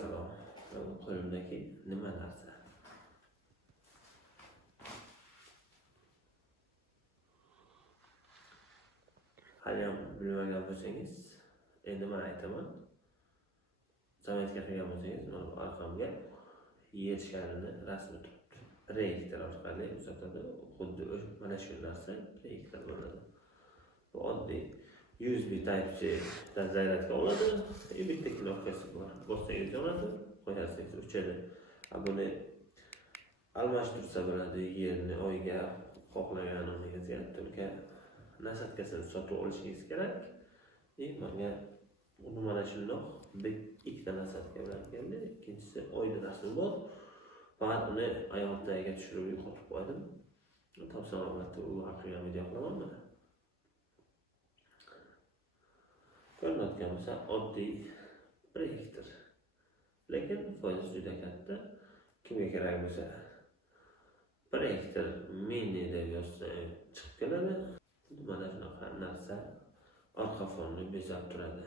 salom. Qo'limdagi nima narsa? Haliyam bilmagan bo'lsangiz, endi men aytaman. Zametga qilgan bo'lsangiz, mana orqamga yer sharini rasmi turibdi. Proyektor orqali uzatadi. Xuddi mana shu narsa proyektor bo'ladi. Bu oddiy USB Type-C dan zaryadka oladi. Bitta knopkasi bor. Bossangiz yonadi, qo'yasiz o'chadi. Buni almashtirsa bo'ladi, yerni oyga xohlaganingiz turga nasatkasini sotib olishingiz kerak. Menga mana shundoq ikkita nasatka bilan keldi. Ikkinchisi oyda rasmi bor. Faqat uni ayoltaga tushirib yo'qotib qo'ydim. Topsam albatta u haqida video qilaman mana. Ko'rinayotgan bo'lsa oddiy proyektor. Lekin foydasi juda katta. Kimga kerak bo'lsa proyektor mini deb yozsa chiqib keladi. Mana shunaqa narsa orqa fonni bezab turadi.